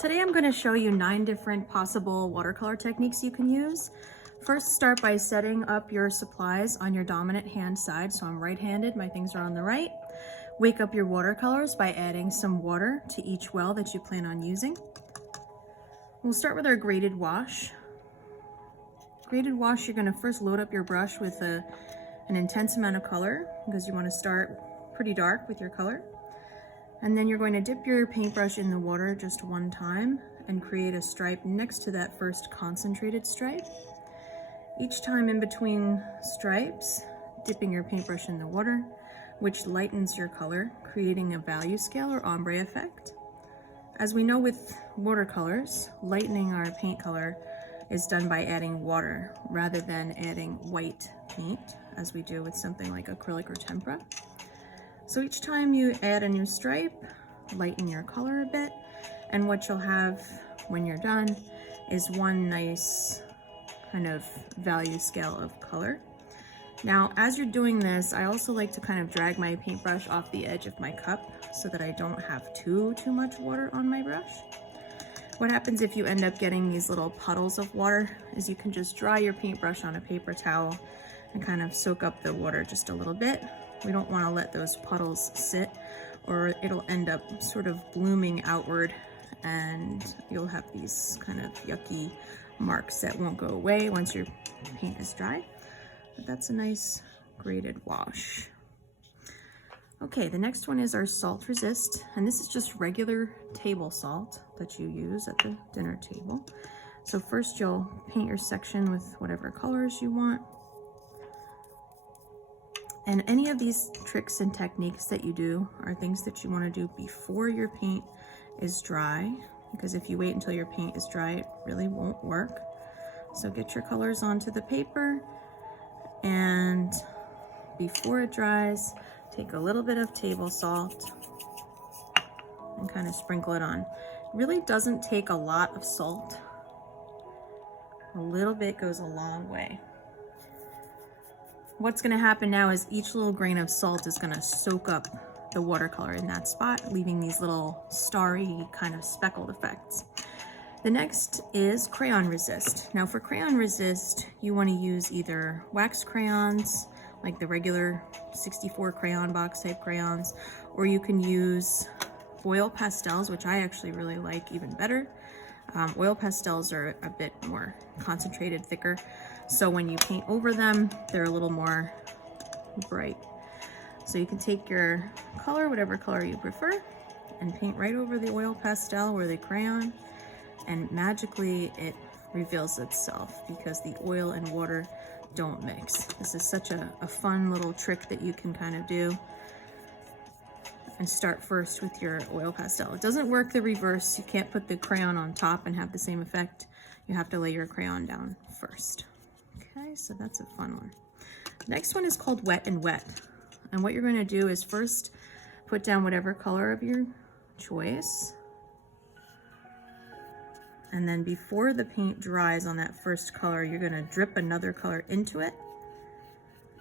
Today I'm going to show you 9 different possible watercolor techniques you can use. First, start by setting up your supplies on your dominant hand side. So I'm right-handed, my things are on the right. Wake up your watercolors by adding some water to each well that you plan on using. We'll start with our graded wash. Graded wash, you're going to first load up your brush with an intense amount of color because you want to start pretty dark with your color. And then you're going to dip your paintbrush in the water just one time and create a stripe next to that first concentrated stripe. Each time in between stripes, dipping your paintbrush in the water, which lightens your color, creating a value scale or ombre effect. As we know with watercolors, lightening our paint color is done by adding water rather than adding white paint, as we do with something like acrylic or tempera. So each time you add a new stripe, lighten your color a bit, and what you'll have when you're done is one nice kind of value scale of color. Now, as you're doing this, I also like to kind of drag my paintbrush off the edge of my cup so that I don't have too much water on my brush. What happens if you end up getting these little puddles of water is you can just dry your paintbrush on a paper towel and kind of soak up the water just a little bit. We don't want to let those puddles sit or it'll end up sort of blooming outward and you'll have these kind of yucky marks that won't go away once your paint is dry. But that's a nice graded wash. Okay, the next one is our salt resist, and this is just regular table salt that you use at the dinner table. So first you'll paint your section with whatever colors you want. And any of these tricks and techniques that you do are things that you want to do before your paint is dry, because if you wait until your paint is dry, it really won't work. So get your colors onto the paper, and before it dries, take a little bit of table salt and kind of sprinkle it on. It really doesn't take a lot of salt. A little bit goes a long way. What's going to happen now is each little grain of salt is going to soak up the watercolor in that spot, leaving these little starry kind of speckled effects. The next is crayon resist. Now for crayon resist, you want to use either wax crayons, like the regular 64 crayon box type crayons, or you can use oil pastels, which I actually really like even better. Oil pastels are a bit more concentrated, thicker, so when you paint over them, they're a little more bright. So you can take your color, whatever color you prefer, and paint right over the oil pastel or the crayon, and magically it reveals itself because the oil and water don't mix. This is such a fun little trick that you can kind of do. And start first with your oil pastel. It doesn't work the reverse. You can't put the crayon on top and have the same effect. You have to lay your crayon down first. Okay, so that's a fun one. Next one is called wet and wet. And what you're going to do is first put down whatever color of your choice. And then before the paint dries on that first color, you're going to drip another color into it.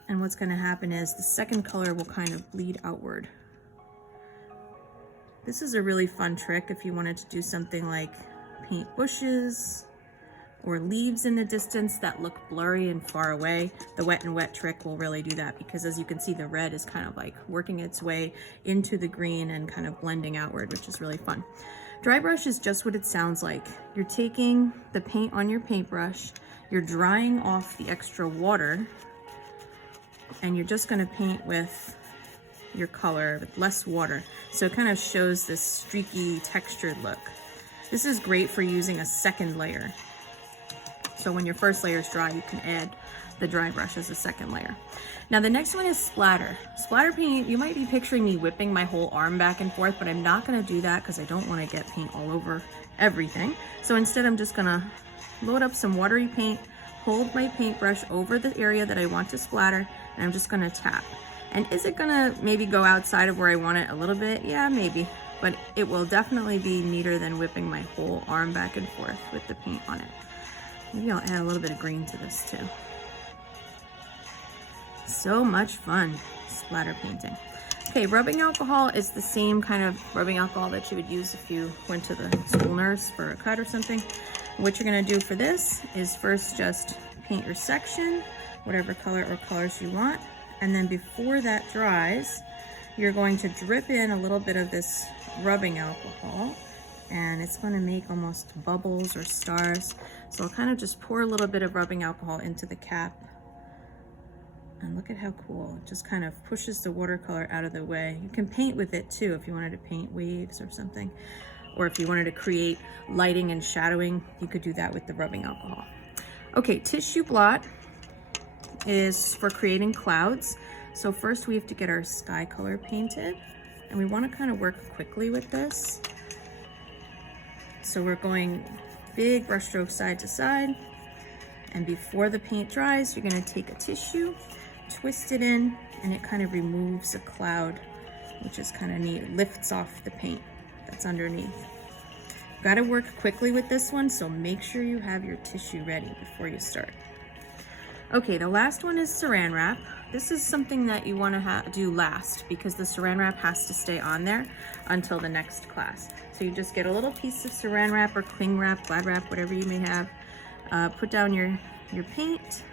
And what's going to happen is the second color will kind of bleed outward. This is a really fun trick if you wanted to do something like paint bushes or leaves in the distance that look blurry and far away. The wet and wet trick will really do that because, as you can see, the red is kind of like working its way into the green and kind of blending outward, which is really fun. Dry brush is just what it sounds like. You're taking the paint on your paintbrush, you're drying off the extra water, and you're just going to paint with your color with less water. So it kind of shows this streaky textured look. This is great for using a second layer. So when your first layer is dry, you can add the dry brush as a second layer. Now the next one is splatter. Splatter paint, you might be picturing me whipping my whole arm back and forth, but I'm not gonna do that because I don't wanna get paint all over everything. So instead I'm just gonna load up some watery paint, hold my paintbrush over the area that I want to splatter, and I'm just gonna tap. And is it gonna maybe go outside of where I want it a little bit? Yeah, maybe. But it will definitely be neater than whipping my whole arm back and forth with the paint on it. Maybe I'll add a little bit of green to this too. So much fun, splatter painting. Okay, rubbing alcohol is the same kind of rubbing alcohol that you would use if you went to the school nurse for a cut or something. What you're gonna do for this is first just paint your section, whatever color or colors you want. And then before that dries, you're going to drip in a little bit of this rubbing alcohol, and it's going to make almost bubbles or stars. So I'll kind of just pour a little bit of rubbing alcohol into the cap. And look at how cool. It just kind of pushes the watercolor out of the way. You can paint with it too if you wanted to paint waves or something. Or if you wanted to create lighting and shadowing, you could do that with the rubbing alcohol. Okay, tissue blot is for creating clouds. So first we have to get our sky color painted, and we want to kind of work quickly with this. So we're going big brush stroke side to side, and before the paint dries, you're going to take a tissue, twist it in, and it kind of removes a cloud, which is kind of neat. It lifts off the paint that's underneath. Got to work quickly with this one, so make sure you have your tissue ready before you start. Okay, the last one is saran wrap. This is something that you want to do last because the saran wrap has to stay on there until the next class. So you just get a little piece of saran wrap or cling wrap, glad wrap, whatever you may have. Put down your paint.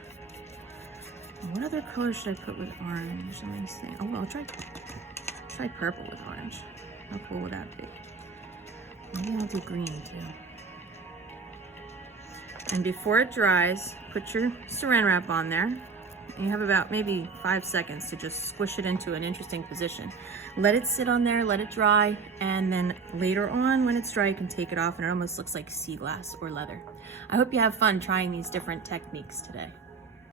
What other color should I put with orange? Let me see. Oh, I'll try purple with orange. How cool would that be? Maybe I'll do green too. And before it dries, put your saran wrap on there. You have about maybe 5 seconds to just squish it into an interesting position. Let it sit on there, let it dry, and then later on when it's dry, you can take it off and it almost looks like sea glass or leather. I hope you have fun trying these different techniques today.